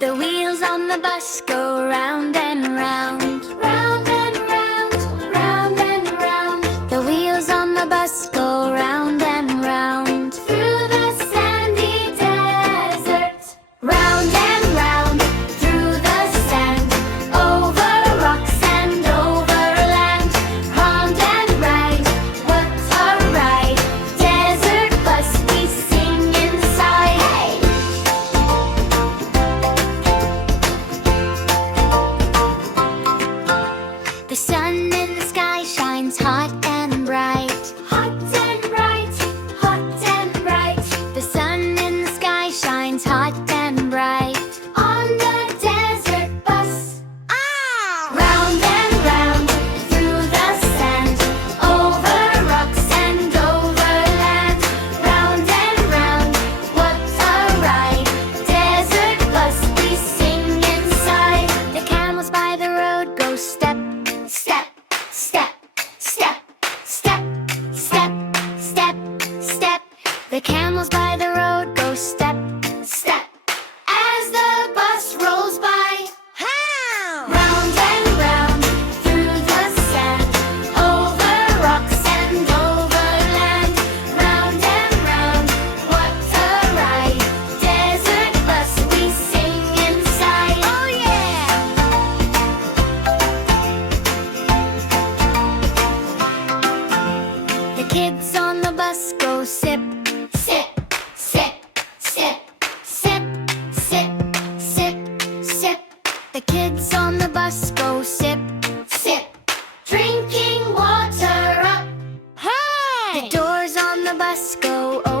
The wheels on the bus go round and round, round and round, round and round. The wheels on the bus go round and round through the sandy desert. Round and round through the sand, over rocks and over land. Round and right, what a ride! Desert bus, we sing inside. Hey! The sun in the sky shines hot and bright. Hot and bright, hot and bright. The sun in the sky shines hot and bright on the desert bus. Round and round through the sand, over rocks and over land. Round and round, what a ride! Desert bus, we sing inside. The camels by the road go step, step, step, step, step, step, step, step. The camels by the road go step, step, as the bus rolls by. Round and round through the sand, over rocks and over land. Round and round, what a ride! Desert bus, we sing inside. Oh yeah! The kids on the bus go sip, sip, sip, sip, sip, sip, sip, sip. The kids on the bus go sip, sip, drinking water up. Hey! The doors on the bus go open.